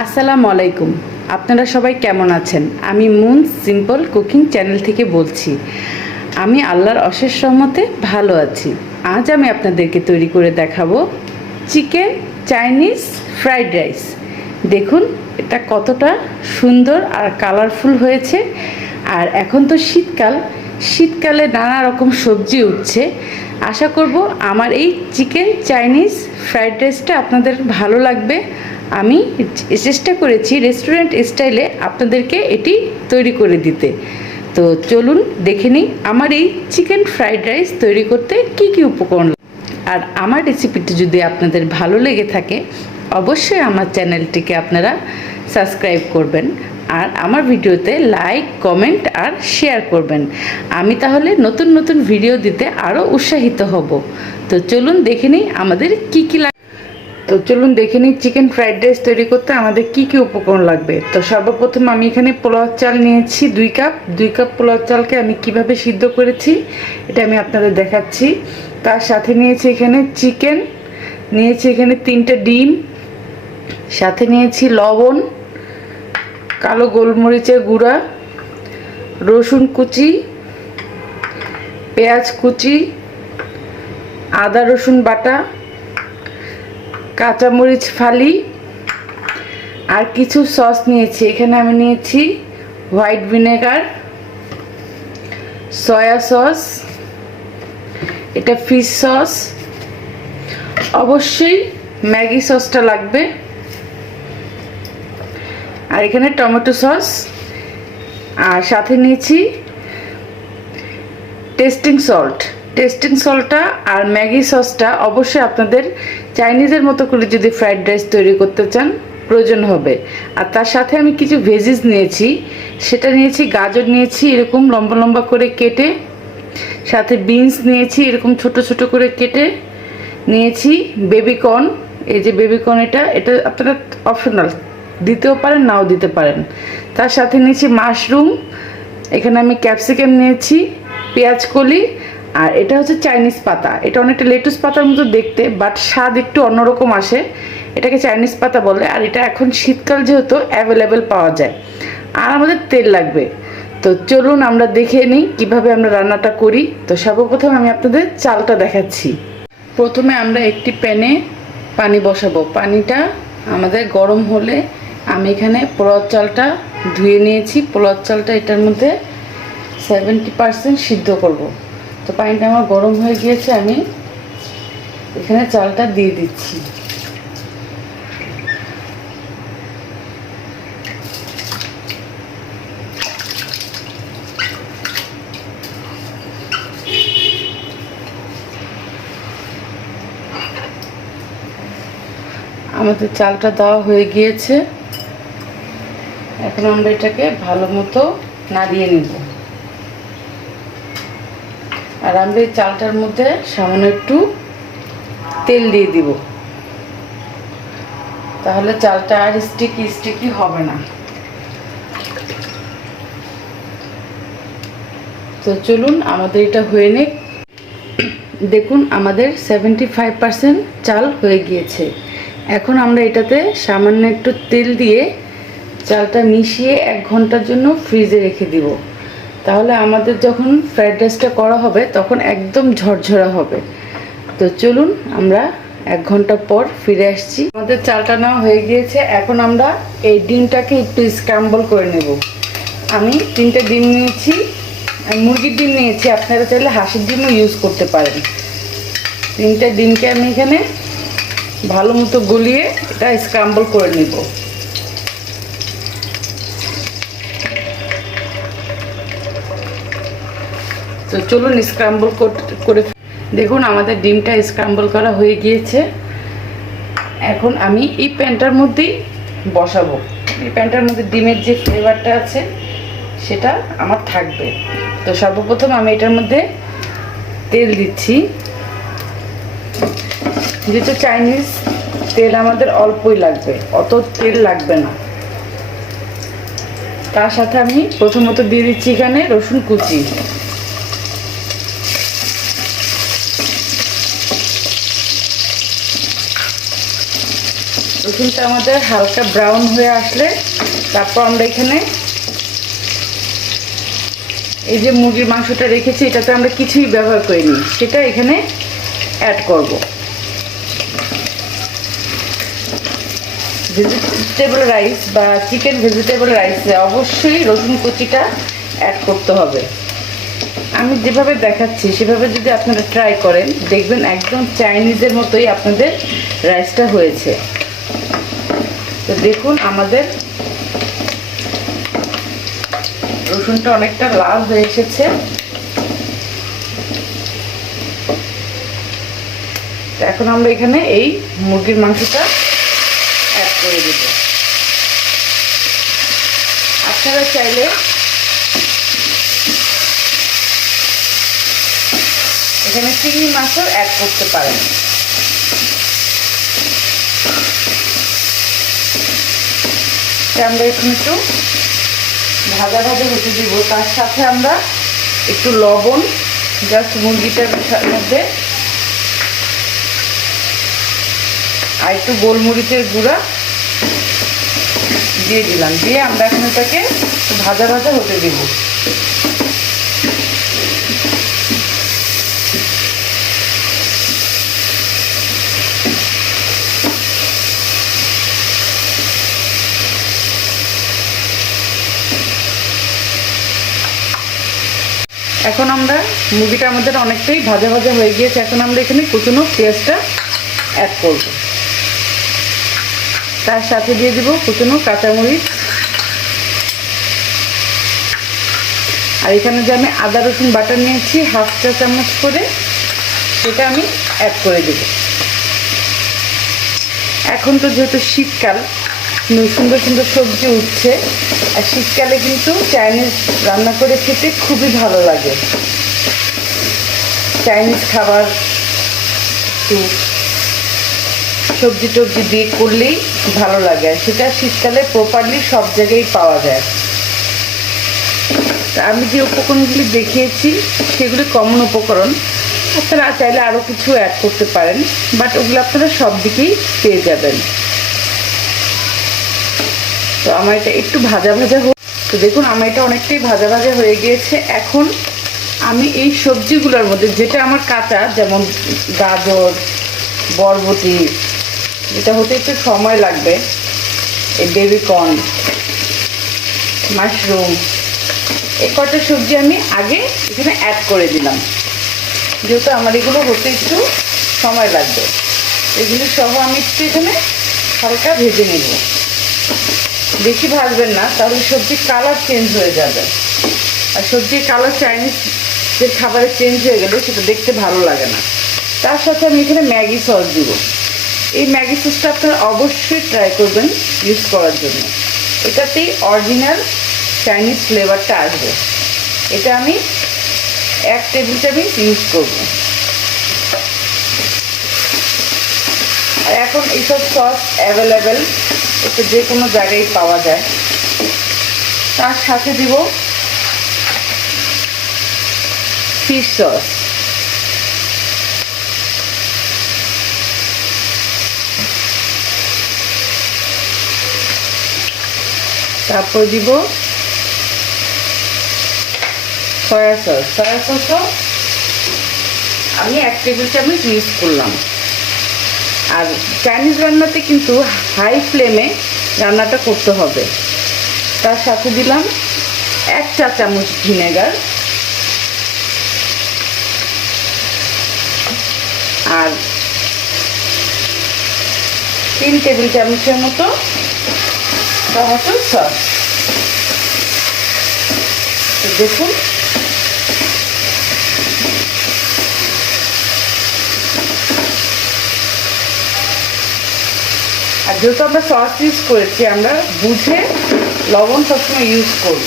আসসালামু আলাইকুম। আপনারা সবাই কেমন আছেন? আমি মুন সিম্পল কুকিং চ্যানেল থেকে বলছি। আমি আল্লাহর অশেষ রহমতে ভালো আছি। আজ আমি আপনাদেরকে তৈরি করে দেখাবো চিকেন চাইনিজ ফ্রাইড রাইস। দেখুন এটা কতটা সুন্দর আর কালারফুল হয়েছে। আর এখন তো শীতকালে নানা রকম সবজি উঠছে। আশা করব আমার এই চিকেন চাইনিজ ফ্রাইড রাইসটা আপনাদের ভালো লাগবে। আমি চেষ্টা করেছি রেস্টুরেন্ট স্টাইলে আপনাদেরকে এটি তৈরি করে দিতে। তো চলুন দেখে নিই আমার এই চিকেন ফ্রাইড রাইস তৈরি করতে কি কি উপকরণ। আর আমার রেসিপিটি যদি আপনাদের ভালো লেগে থাকে অবশ্যই আমার চ্যানেলটিকে আপনারা সাবস্ক্রাইব করবেন আর আমার ভিডিওতে লাইক কমেন্ট আর শেয়ার করবেন। আমি তাহলে নতুন নতুন ভিডিও দিতে আরও উৎসাহিত হব। তো চলুন দেখে নিই আমাদের কি কি দেখে নিই চিকেন ফ্রাইড রাইস তৈরি করতে আমাদের কি কি উপকরণ লাগবে। তো সর্বপ্রথম আমি এখানে পোলাও চাল নিয়েছি 2 কাপ পোলাও চালকে আমি কিভাবে সিদ্ধ করেছি এটা আমি আপনাদের দেখাচ্ছি। তার সাথে নিয়েছি এখানে চিকেন, নিয়েছি এখানে 3টে ডিম, সাথে নিয়েছি লবণ, কালো গোলমরিচের গুঁড়া, রসুন কুচি, পেঁয়াজ কুচি, আদা রসুন বাটা, কাঁচামরিচ ফালি আর কিছু সস নিয়েছি। এখানে আমি নিয়েছি হোয়াইট ভিনেগার, সয়া সস, এটা ফিশ সস, অবশ্যই ম্যাগি সসটা লাগবে, আর এখানে টমেটো সস, আর সাথে নিয়েছি টেস্টিং সল্টটা আর ম্যাগি সসটা অবশ্যই আপনাদের চাইনিজের মতো করে যদি ফ্রাইড রাইস তৈরি করতে চান প্রয়োজন হবে। আর তার সাথে আমি কিছু ভেজিস নিয়েছি, সেটা নিয়েছি গাজর নিয়েছি এরকম লম্বা লম্বা করে কেটে, সাথে বিনস নিয়েছি এরকম ছোট ছোট করে কেটে, নিয়েছি বেবিকর্ন। এই যে বেবিকর্ন এটা আপনারা অপশনাল, দিতেও পারেন নাও দিতে পারেন। তার সাথে নিয়েছি মাশরুম, এখানে আমি ক্যাপসিকাম নিয়েছি, পেঁয়াজ কলি, আর এটা হচ্ছে চাইনিজ পাতা। এটা অনেকটা লেটুস পাতার মতো দেখতে, বাট স্বাদ একটু অন্যরকম আসে, এটাকে চাইনিজ পাতা বলে। আর এটা এখন শীতকাল যেহেতু অ্যাভেলেবেল পাওয়া যায়। আর আমাদের তেল লাগবে। তো চলুন আমরা দেখে নিই কীভাবে আমরা রান্নাটা করি। তো সর্বপ্রথম আমি আপনাদের চালটা দেখাচ্ছি। প্রথমে আমরা একটি প্যানে পানি বসাবো। পানিটা আমাদের গরম হলে আমি এখানে পোলাও চালটা ধুয়ে নিয়েছি। পোলাও চালটা এটার মধ্যে 70% সিদ্ধ করব। তো পানিটা আমার গরম হয়ে গিয়েছে, আমি এখানে চালটা দিয়ে দিচ্ছি। আমাদের চালটা দেওয়া হয়ে গিয়েছে, এখন আমরা এটাকে ভালো মতো নাড়িয়ে নেব। আর আমরা এই চালটার মধ্যে সামান্য একটু তেল দিয়ে দিব, তাহলে চালটা আর স্টিকি হবে না। তো চলুন আমাদের এটা হয়ে নিক। দেখুন আমাদের 75% চাল হয়ে গিয়েছে। এখন আমরা এটাতে সামান্য একটু তেল দিয়ে চালটা মিশিয়ে 1 ঘন্টার জন্য ফ্রিজে রেখে দিব। তাহলে আমাদের যখন ফ্রাইড রাইসটা করা হবে তখন একদম ঝরঝরা হবে। তো চলুন আমরা 1 ঘন্টা পর ফিরে আসছি। আমাদের চালটা নেওয়া হয়ে গিয়েছে। এখন আমরা এই ডিমটাকে একটু স্ক্র্যাম্বল করে নেব। আমি 3টে ডিম নিয়েছি, মুরগির ডিম নিয়েছি, আপনারা চাইলে হাঁসের ডিমও ইউজ করতে পারেন। 3টে ডিমকে আমি এখানে ভালো মতো গলিয়ে এটা স্ক্র্যাম্বল করে নেব। তো চলুন স্ক্র্যাম্বল করে দেখুন আমাদের ডিমটা স্ক্র্যাম্বল করা হয়ে গিয়েছে। এখন আমি এই প্যানটার মধ্যেই বসাবো। এই প্যানটার মধ্যে ডিমের যে ফ্লেভারটা আছে সেটা আমার থাকবে। তো সর্বপ্রথম আমি এটার মধ্যে তেল দিচ্ছি। যেহেতু চাইনিজ তেল আমাদের অল্পই লাগবে, অত তেল লাগবে না। তার সাথে আমি প্রথমত দিয়ে দিচ্ছি এখানে রসুন কুচি। রসুন রসুনটা আমাদের হালকা ব্রাউন হয়ে আসলে তারপর আমরা এখানে এই যে মুরগির মাংসটা রেখেছি, এটাতে আমরা কিছুই ব্যবহার করিনি, সেটা এখানে অ্যাড করব। ভেজিটেবল রাইস বা চিকেন ভেজিটেবল রাইসে অবশ্যই রসুন কুচিটা অ্যাড করতে হবে। আমি যেভাবে দেখাচ্ছি সেভাবে যদি আপনারা ট্রাই করেন, দেখবেন একদম চাইনিজের মতোই আপনাদের রাইসটা হয়েছে। তো দেখুন আমাদের রসুনটা অনেকটা লাল হয়ে এসেছে। এখন আমরা এখানে এই মুরগির মাংসটা অ্যাড করে দেব। আপনারা চাইলে এখানে চিংড়ি মাছও অ্যাড করতে পারেন। আমরা এখন একটু ভাজা ভাজা হতে দিব। তার সাথে আমরা একটু লবণ জাস্ট মুরগিটার মধ্যে আর একটু গোলমরিচের গুঁড়া দিয়ে দিলাম, দিয়ে আমরা এখন এটাকে ভাজা ভাজা হতে দিব। এখন আমরা মুরগিটা আমাদের অনেকটাই ভাজা ভাজা হয়ে গিয়েছে। এখন আমরা এখানে কুচনো পেঁয়াজটা অ্যাড করব, তার সাথে দিয়ে দিব কুচনো কাঁচামরিচ, আর এখানে যে আমি আদা রসুন বাটা নিয়েছি হাফ চা চামচ করে, সেটা আমি অ্যাড করে দেব। এখন তো যেহেতু শীতকাল, সুন্দর সুন্দর সবজি উঠছে, আর শীতকালে কিন্তু চাইনিজ রান্না করে খেতে খুবই ভালো লাগে। চাইনিজ খাবার একটু সবজি টবজি দিয়ে করলেই ভালো লাগে, সেটা শীতকালে প্রপারলি সব জায়গায় পাওয়া যায়। আমি যে উপকরণগুলি দেখিয়েছি সেগুলি কমন উপকরণ, আপনারা চাইলে আরও কিছু অ্যাড করতে পারেন, বাট ওগুলো আপনারা সব দিকেই পেয়ে যাবেন। তো আমার এটা একটু ভাজা ভাজা তো দেখুন আমার এটা অনেকটাই ভাজা ভাজা হয়ে গিয়েছে। এখন আমি এই সবজিগুলোর মধ্যে যেটা আমার কাঁচা, যেমন গাজর, বরবটি, যেটা হতে একটু সময় লাগবে, এই বেবিকর্ন, মাশরুম, এই কটা সবজি আমি আগে এখানে অ্যাড করে দিলাম, যেহেতু আমার এগুলো হতে একটু সময় লাগবে। এগুলো সহ আমি একটু এখানে হালকা ভেজে নেব। বেশি ভাজবেন না, তাহলে সবজির কালার চেঞ্জ হয়ে যাবে, আর সবজির কালার চাইনিজের খাবারে চেঞ্জ হয়ে গেলে সেটা দেখতে ভালো লাগে না। তার সাথে আমি এখানে ম্যাগি সস দিব। এই ম্যাগি সসটা আপনারা অবশ্যই ট্রাই করবেন ইউজ করার জন্য, এটাতেই অরিজিনাল চাইনিজ ফ্লেভারটা আসবে। এটা আমি 1 টেবিল চামচ ইউজ করব। আর এখন এইসব সস অ্যাভেলেবেল, এটা যে কোনো জায়গায় পাওয়া যায়। তার সাথে দিব ফিশ সস, তারপর দিব সয়া সস। সয়া সসও আমি 1 টেবিল চামচ ইউজ করলাম। আর চাইনিজ রান্নাতে কিন্তু হাই ফ্লেমে রান্নাটা করতে হবে। তার সাথে দিলাম 1 চা চামচ ভিনেগার, আর 3 টেবিল চামচের মতো টমেটো সস। দেখুন আর যেহেতু আমরা সস ইউজ করেছি, আমরা বুঝে লবণ সবসময় ইউজ করব।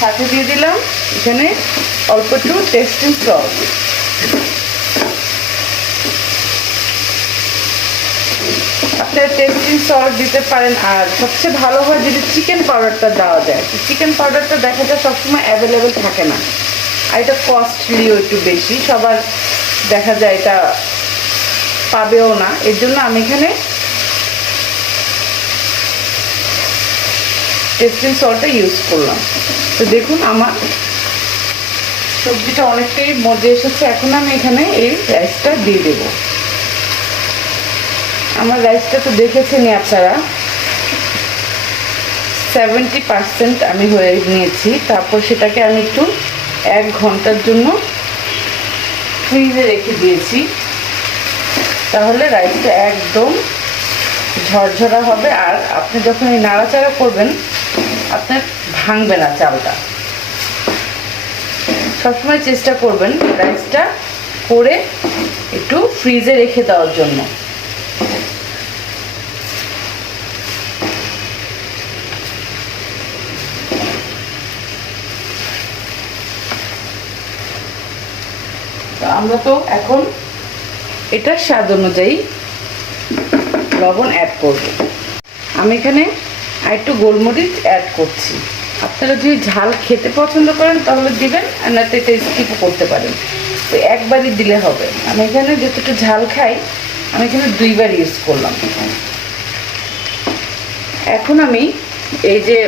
সাথে দিয়ে দিলাম এখানে অল্প একটু টেস্টিং সস। আপনারা টেস্টিং সস দিতে পারেন, আর সবচেয়ে ভালো হয় যদি চিকেন পাউডারটা দেওয়া যায়। চিকেন পাউডারটা দেখা যায় সবসময় অ্যাভেলেবেল থাকে না, আর এটা কস্টলিও একটু বেশি। সবার দেখা যায় এটা পাবেও না, এর জন্য আমি এখানে টেস্টিং সল্টটা ইউজ করলাম। তো দেখুন আমার সবজিটা অনেকটাই মজে এসেছে। এখন আমি এখানে এই রাইসটা দিয়ে দেব। আমার রাইসটা তো দেখেছেনই আপনারা, 70% আমি হয়ে নিয়েছি। তারপর সেটাকে আমি একটু 1 ঘন্টার জন্য ফ্রিজে রেখে দিয়েছি, তাহলে রাইসটা একদম ঝরঝরা হবে। আর আপনি যখন এই নাড়াচাড়া করবেন আপনার ভাঙবে না চালটা। সবসময় চেষ্টা করবেন রাইসটা করে একটু ফ্রিজে রেখে দেওয়ার জন্য। আমরা তো এখন এটার স্বাদ অনুযায়ী লবণ অ্যাড করব। আমি এখানে আরেকটু গোলমরিচ অ্যাড করছি। আপনারা যদি ঝাল খেতে পছন্দ করেন তাহলে দিবেন, আর না তো এটা স্কিপও করতে পারেন। তো একবারই দিলে হবে। আমি এখানে যতটুকু ঝাল খাই আমি এখানে 2 বার ইউজ করলাম। এখন আমি এই যে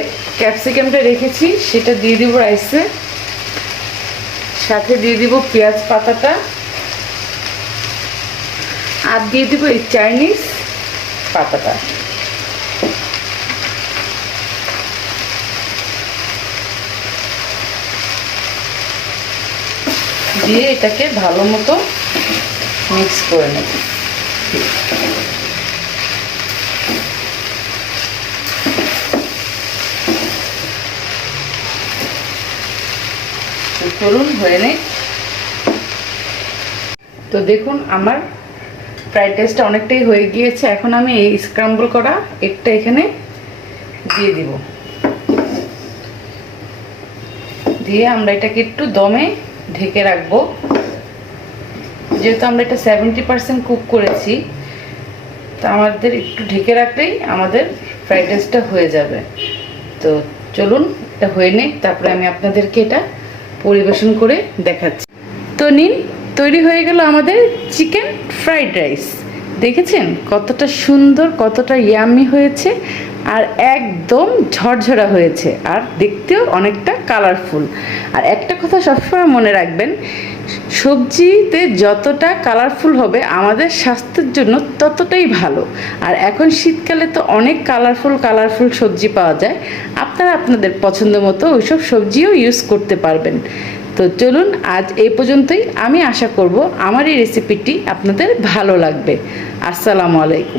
ক্যাপসিকামটা রেখেছি সেটা দিয়ে দিব রাইসে, সাথে দিয়ে দিব পেঁয়াজ পাতাটা, আর দিয়ে দিব এই চাইনিজ পাতাটা। দিয়ে এটাকে ভালো মতো মিক্স করে নেব। চলুন হয়ে নেই। তো দেখুন আমার ফ্রাইড রাইসটা অনেকটাই হয়ে গিয়েছে। এখন আমি এই স্ক্রাম্বল করা এগটা এখানে দিয়ে দিব। দিয়ে আমরা এটাকে একটু দমে ঢেকে রাখবো। যেহেতু আমরা এটা 70% কুক করেছি, তো আমাদের একটু ঢেকে রাখলেই আমাদের ফ্রাইড রাইসটা হয়ে যাবে। তো চলুন এটা হয়ে নেই, তারপরে আমি আপনাদেরকে এটা পরিবেশন করে দেখাচ্ছি। তো নিন, তৈরি হয়ে গেল আমাদের চিকেন ফ্রাইড রাইস। দেখেছেন কতটা সুন্দর, কতটা ইয়ামি হয়েছে, আর একদম ঝরঝরা হয়েছে, আর দেখতেও অনেকটা কালারফুল। আর একটা কথা সবসময় মনে রাখবেন, সবজিতে যতটা কালারফুল হবে আমাদের স্বাস্থ্যের জন্য ততটাই ভালো। আর এখন শীতকালে তো অনেক কালারফুল সবজি পাওয়া যায়, আপনারা আপনাদের পছন্দ মতো ওইসব সবজিও ইউজ করতে পারবেন। তো চলুন আজ এই পর্যন্তই। আমি আশা করব আমার এই রেসিপিটি আপনাদের ভালো লাগবে। আসসালামু আলাইকুম।